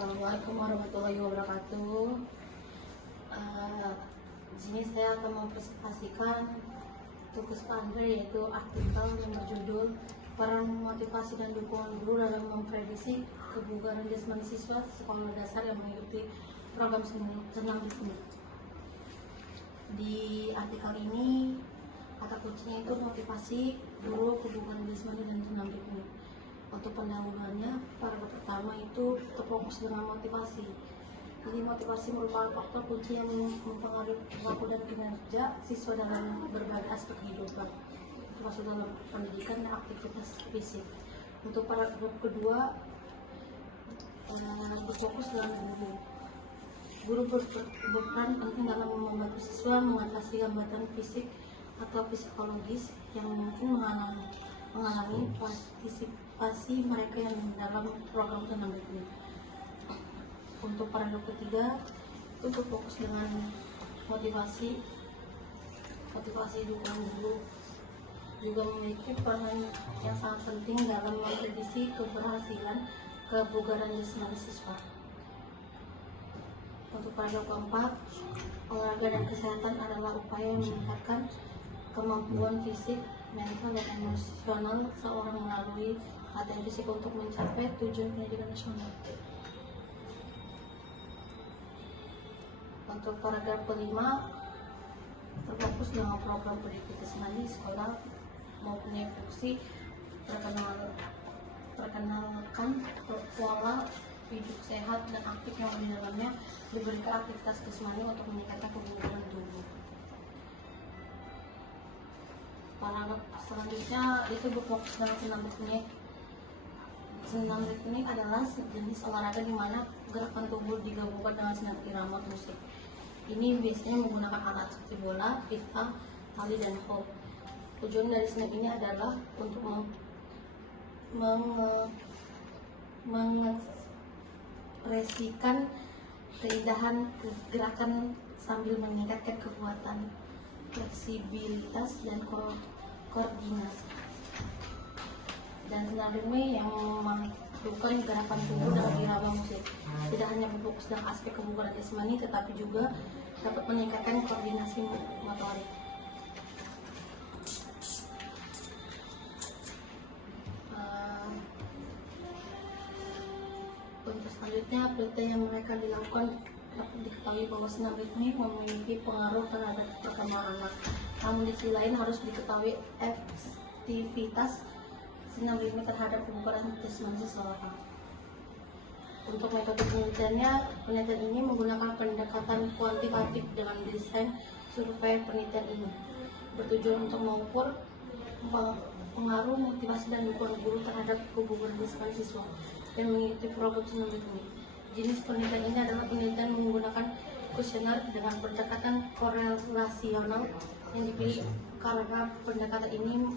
Assalamualaikum warahmatullahi wabarakatuh. Di sini saya akan mempresentasikan tugas akhir, yaitu artikel yang berjudul Peran Motivasi dan Dukungan Guru dalam Memprediksi Kebugaran Jasmani Siswa Sekolah Dasar yang mengikuti program senam ini. Di artikel ini kata kuncinya itu motivasi guru, kebugaran jasmani dan senam ini. Untuk pendahuluannya, paragraf pertama itu terfokus dengan motivasi. Jadi motivasi merupakan faktor kunci yang mempengaruhi perilaku dan kinerja siswa dalam berbagai aspek kehidupan, termasuk dalam pendidikan dan aktivitas fisik. Untuk paragraf kedua, berfokus dengan guru. Guru berperan penting dalam membantu siswa mengatasi hambatan fisik atau psikologis yang mungkin mengalami partisipasi mereka yang dalam program senam ini. Untuk paragraf ketiga itu fokus dengan motivasi dukungan guru juga memiliki peran yang sangat penting dalam memprediksi keberhasilan kebugaran jasmani siswa. Untuk paragraf keempat, olahraga dan kesehatan adalah upaya yang meningkatkan kemampuan fisik, mental, dan emosional seorang melalui latihan fisik untuk mencapai tujuan pendidikan nasional. Untuk paragraf kelima, terfokus dengan program pendidikan jasmani sekolah maupun fungsi perkenalkan pola hidup sehat dan aktif yang di dalamnya diberikan aktivitas jasmani untuk meningkatkan kebugaran tubuh. Paragraf selanjutnya itu berfokus dengan senam ritmik. Senam ritmik adalah jenis olahraga di mana gerakan tubuh digabungkan dengan senam irama musik. Ini biasanya menggunakan alat seperti bola, pita, tali, dan hop. Tujuan dari senam ini adalah untuk mengekspresikan keindahan gerakan sambil meningkatkan kekuatan, fleksibilitas, dan koordinasi. Dan senam ritmik yang memadukan gerakan tubuh dengan irama musik tidak hanya berfokus dalam aspek kebugaran jasmani, tetapi juga dapat meningkatkan koordinasi motorik. Untuk selanjutnya, penelitian yang mereka dilakukan dapat diketahui bahwa senam ritmik memiliki pengaruh terhadap perkembangan anak. Namun di sisi lain harus diketahui efektivitas senam ritmik terhadap kebugaran jasmani seseorang. Untuk metode penelitian ini menggunakan pendekatan kuantitatif dengan desain survei. Penelitian ini bertujuan untuk mengukur pengaruh motivasi dan dukungan guru terhadap kebugaran jasmani siswa dan mengikuti program senam ritmik. Jenis penelitian ini adalah penelitian menggunakan kuesioner dengan pendekatan korelasional yang dipilih karena pendekatan ini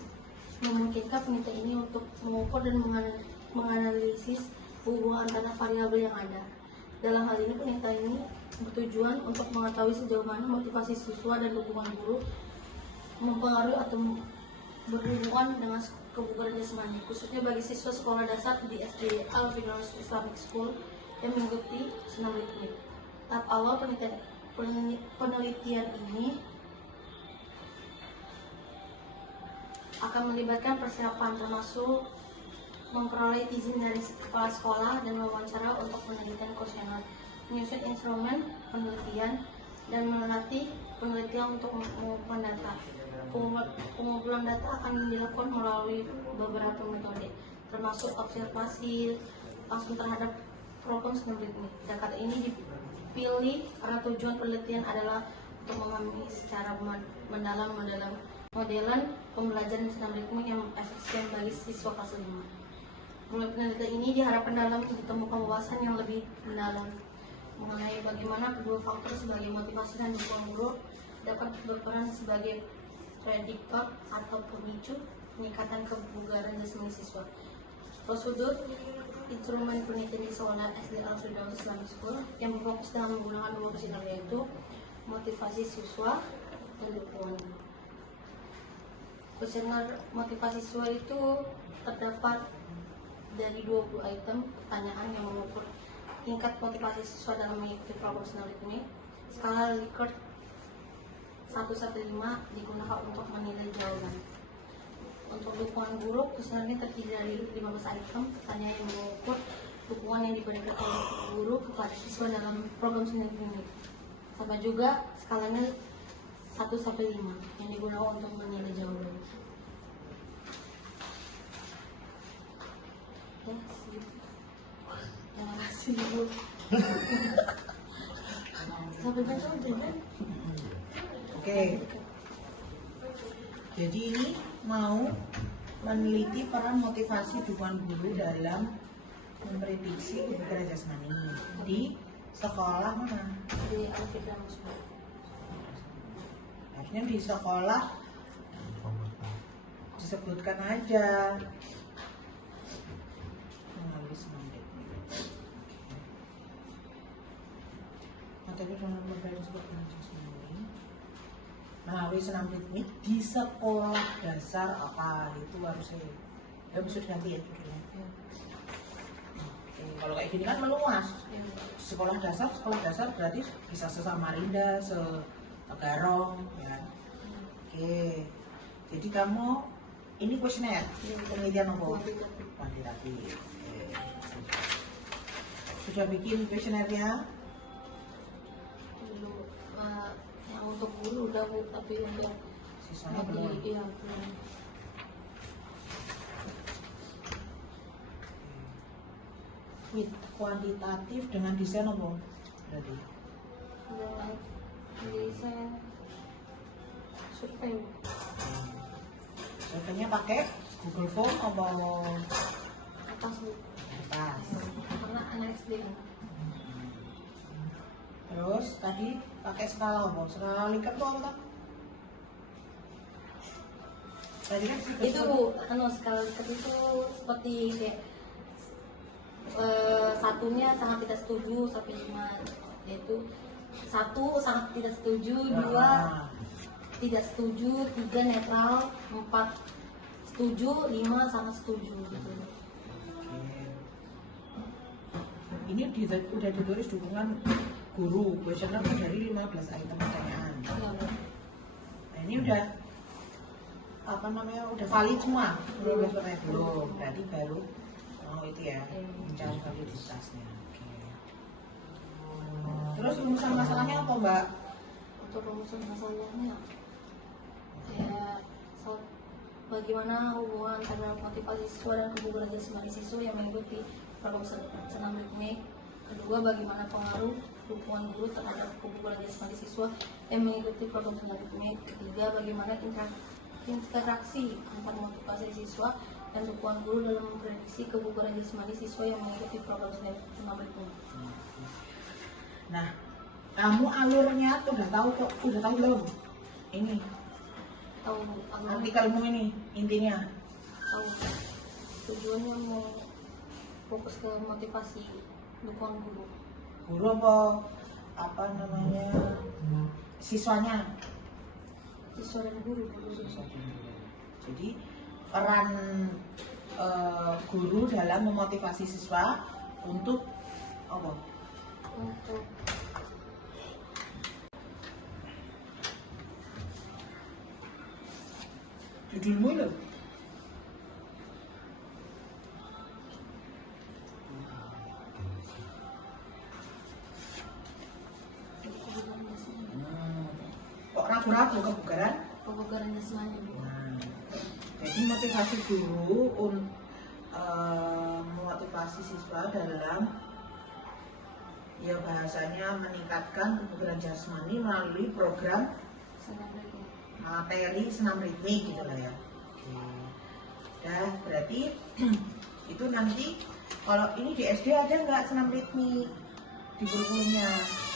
memungkinkan penelitian ini untuk mengukur dan menganalisis hubungan antara variabel yang ada. Dalam hal ini, penelitian ini bertujuan untuk mengetahui sejauh mana motivasi siswa dan dukungan guru mempengaruhi atau berhubungan dengan kebugaran jasmani, khususnya bagi siswa sekolah dasar di SD Al-Firdaus Islamic School yang mengikuti senam ritmik. Tahap awal penelitian ini akan melibatkan persiapan termasuk memperoleh izin dari kepala sekolah dan wawancara untuk penelitian kuesioner, menyusun instrumen penelitian, dan melatih penelitian untuk mengumpulkan data. Pengumpulan data akan dilakukan melalui beberapa metode, termasuk observasi langsung terhadap program senam ritmik. Data ini dipilih karena tujuan penelitian adalah untuk memahami secara mendalam modelan pembelajaran senam ritmik yang efisien bagi siswa kelas 5. Melalui penelitian ini diharapkan dalam ditemukan wawasan yang lebih mendalam mengenai bagaimana kedua faktor sebagai motivasi dan dukungan guru dapat berperan sebagai prediktor atau pemicu peningkatan kebugaran jasmani siswa. Prosedur instrumen penelitian di sekolah SD Al-Firdaus Islamic School yang berfokus dalam menggunakan dua kuesioner, yaitu motivasi siswa dan dukungan guru. Kuesioner motivasi siswa itu terdapat dari 20 item pertanyaan yang mengukur tingkat motivasi siswa dalam mengikuti program senam ritmik. Skala Likert 1-5 digunakan untuk menilai jawaban. Untuk dukungan guru, pesusunan ini terdiri dari 15 item pertanyaan yang mengukur dukungan yang diberikan oleh guru kepada siswa dalam program senam ritmik. Sama juga skalanya 1-5 yang digunakan untuk menilai jawaban. Ya, terima kasih Bu. Sampai baca udah kan? Oke. Jadi ini mau meneliti peran motivasi dukungan guru dalam memprediksi kebugaran jasmani di sekolah mana? Di Alfitra Musma. Harusnya di sekolah disebutkan aja. Menulis materi dalam memprediksi kebugaran jasmani melalui senam ritmik di sekolah dasar apa itu harusnya ya bisa diganti ya judulnya. Oke, kalau kayak gini kan meluas. Sekolah dasar berarti bisa se-Samarinda, se-Tegarong ya. Oke, jadi kamu ini kuesioner penelitian apa? Kuantitatif. Sudah bikin kuesionernya? Dulu yang untuk guru udah Bu, tapi untuk Sisanya belum. iya belum. With kuantitatif dengan desain apa? Berarti Dengan desain survei. surveinya pakai Google Form apa Atas Bu. kertas? Karena anak SD kan. Terus tadi pakai skala apa? Skala Likert tuh apa? Tadi kan Itu Bu, skala Likert itu seperti kayak satunya sangat tidak setuju sampai 5, yaitu 1 sangat tidak setuju, 2 tidak setuju, 3 netral, 4 setuju, 5 sangat setuju gitu. Ini udah ditulis dukungan guru, kuesioner dari 15 item pertanyaan. Iya Bu. Nah ini udah apa namanya udah valid semua, belum belum, berarti baru itu ya mencari validitasnya. Oke. Terus rumusan masalahnya apa Mbak? Untuk rumusan masalahnya bagaimana hubungan antara motivasi siswa dan kebugaran jasmani siswa yang mengikuti program senam ritmik. Kedua, bagaimana pengaruh dukungan guru terhadap kebugaran jasmani siswa yang mengikuti program senam ritmik. Ketiga, bagaimana interaksi antar motivasi siswa dan dukungan guru dalam memprediksi kebugaran jasmani siswa yang mengikuti program senam ritmik. Nah, kamu alurnya tuh udah tahu belum? Ini Tahu artikelmu ini intinya. tahu tujuannya mau fokus ke motivasi dukungan guru. Guru apa namanya siswanya? Siswa dan guru. Jadi peran guru dalam memotivasi siswa untuk apa? Untuk Judulmu itu? kebugaran jasmani. Kok ragu-ragu kebugaran? Kebugaran jasmani. Nah, jadi motivasi guru memotivasi siswa dalam ya bahasanya meningkatkan kebugaran jasmani melalui program Senam ritmik. materi senam ritmik gitu lah ya. Nah berarti itu nanti kalau ini di SD ada nggak senam ritmik di kurikulumnya?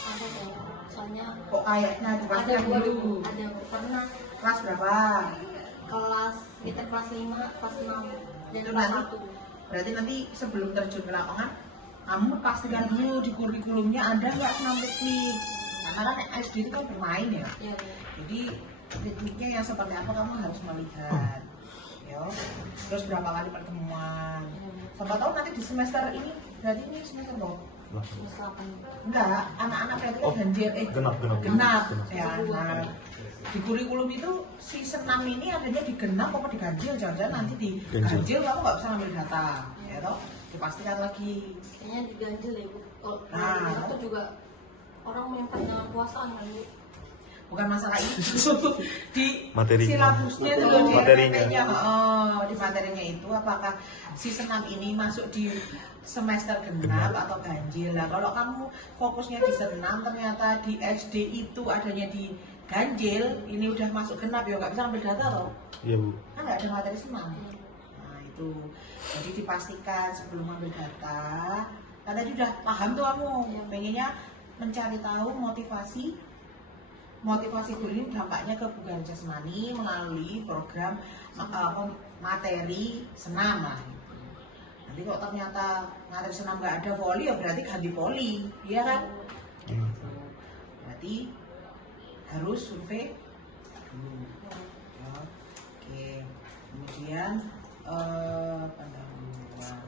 Ada kok. Soalnya Kok kayaknya pasti ada ada Bu. dulu. Ada Bu. Karena Kelas berapa? kelas kita kelas 5, kelas 6 dan Itu kelas nanti 1. berarti nanti sebelum terjun ke lapangan kamu pastikan dulu di kurikulumnya ada nggak senam ritmik. Karena kan SD itu kan bermain ya. Iya. Jadi ritmiknya yang seperti apa kamu harus melihat. Ya. Terus berapa kali pertemuan. Siapa tahu nanti di semester ini berarti ini semester berapa? Semester 8. Enggak, anak-anak itu kan ganjil, genap. genap. Ya, nah, di kurikulum itu season 6 ini adanya di genap apa di ganjil, jangan-jangan nanti di ganjil kamu nggak bisa ngambil data, ya toh, dipastikan lagi. Kayaknya diganjil ya Bu. Kalau Nah. itu juga orang menyimpan dengan puasaan kan Bu. Bukan masalah itu di Materinya. silabusnya itu loh, di Materinya. RPP-nya, di materinya itu apakah season 6 ini masuk di semester genap atau ganjil. Lah kalau kamu fokusnya di senam ternyata di SD itu adanya di ganjil, ini udah masuk genap ya nggak bisa ambil data loh, Iya Bu. kan nggak ada materi senam. Nah itu jadi dipastikan sebelum ambil data, kan tadi udah paham tuh kamu, pengennya mencari tahu motivasi guru ini dampaknya ke kebugaran jasmani melalui program materi senam lah. Nanti kalau ternyata materi senam nggak ada voli ya berarti ganti voli, iya kan? Berarti harus survei dulu. Ya, oke. Kemudian pendahuluan.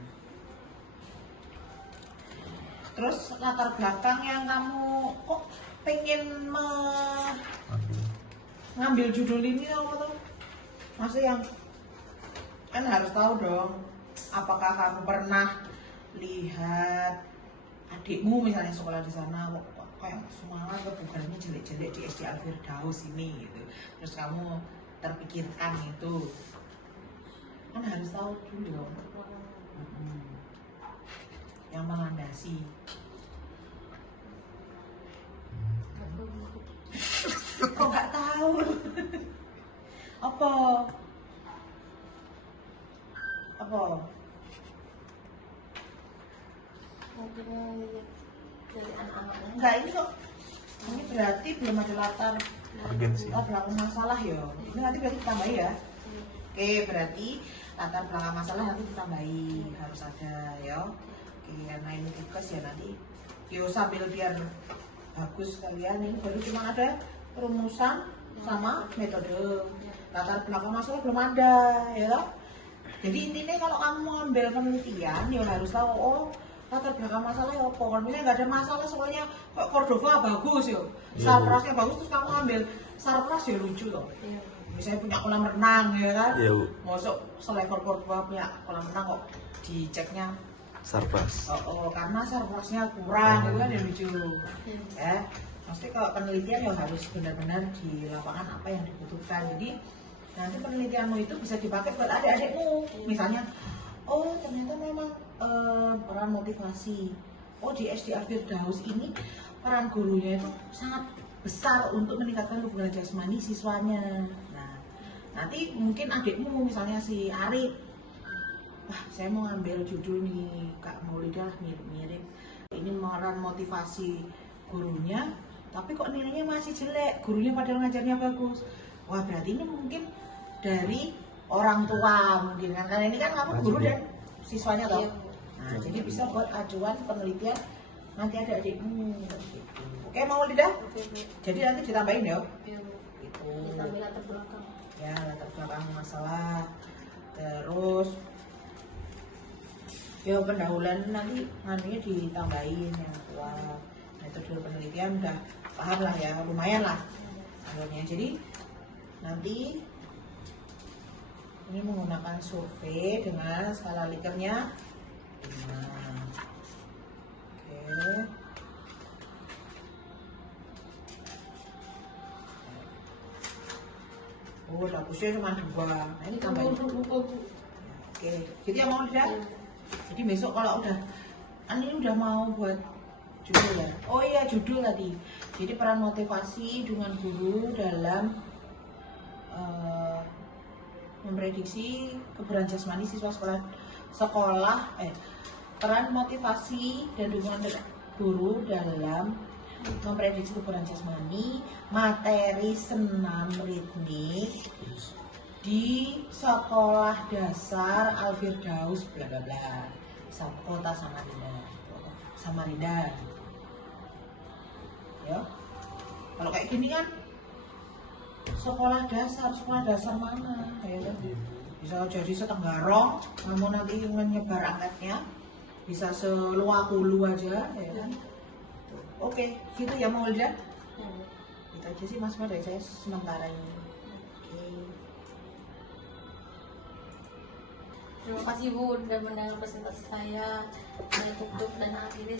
Terus latar belakang yang kamu kok pengen ngambil judul ini apa tuh? Maksudnya yang kan harus tahu dong, apakah kamu pernah lihat adikmu misalnya sekolah di sana kok kayak semangat kebugarannya jelek-jelek di SD Al-Firdaus ini gitu. Terus kamu terpikirkan itu, kan harus tahu dulu dong. Yang melandasi. Kok nggak tahu? Apa? Mungkin dari anak-anaknya. Enggak, ini kok ini berarti belum ada latar Urgensi. belakang masalah ya. Ini nanti berarti ditambahi ya. Oke, berarti latar belakang masalah nanti ditambahi, harus ada ya. Oke, karena ini tugas ya nanti yo sambil biar bagus kalian, ini baru cuma ada rumusan sama metode. Latar belakang masalah belum ada ya toh? Jadi intinya kalau kamu mau ambil penelitian ya harus tahu latar belakang masalah ya apa. Kalau misalnya nggak ada masalah soalnya kok Cordova bagus ya, sarprasnya bagus terus kamu ambil sarpras ya lucu loh. Misalnya punya kolam renang ya kan, masuk selevel Cordova punya kolam renang kok diceknya Sarpras. karena sarprasnya kurang itu kan ya lucu. Ya, pasti kalau penelitian ya harus benar-benar di lapangan apa yang dibutuhkan. Jadi nanti penelitianmu itu bisa dipakai buat adik-adikmu. Misalnya, ternyata memang peran motivasi. Di SD Al-Firdaus ini peran gurunya itu sangat besar untuk meningkatkan hubungan jasmani siswanya. Nah, nanti mungkin adikmu misalnya si Arif, wah saya mau ambil judul nih Kak Maulidah mirip-mirip. Ini peran motivasi gurunya, tapi kok nilainya masih jelek. Gurunya padahal ngajarnya bagus. Wah berarti ini mungkin dari orang tua mungkin kan, karena ini kan kamu guru dan siswanya toh. Nah jadi bisa buat acuan penelitian nanti ada adikmu gitu. Oke mau lidah? Jadi nanti ditambahin ya. Itu. Ditambahin latar belakang. Ya latar belakang masalah. Terus ya pendahuluan nanti nganunya ditambahin yang kuat. Metode penelitian udah paham lah ya, lumayan lah alurnya. Jadi nanti ini menggunakan survei dengan skala Likert-nya 5. Oke. Dapusnya cuma 2. Nah ini tambahin. Oke. Jadi yang mau tidak? Jadi besok kalau udah, ini udah mau buat judul ya. Oh iya judul tadi. Jadi peran motivasi dengan guru dalam memprediksi kebugaran jasmani siswa peran motivasi dan dukungan guru dalam memprediksi kebugaran jasmani materi senam ritmik di sekolah dasar Al-Firdaus bla bla bla kota Samarinda. Ya kalau kayak gini kan sekolah dasar mana ya kan? Bisa jadi setenggarong, namun nanti menyebar angkatnya bisa seluakulu aja ya kan. Oke, gitu ya Maulda. Ya. Itu aja sih Mas dari saya sementara ini. Oke. Terima kasih Bu sudah mendengar presentasi saya. Saya tutup dan akhiri.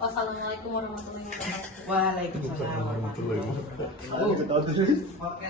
Wassalamualaikum warahmatullahi wabarakatuh. Waalaikumsalam warahmatullahi wabarakatuh. Kita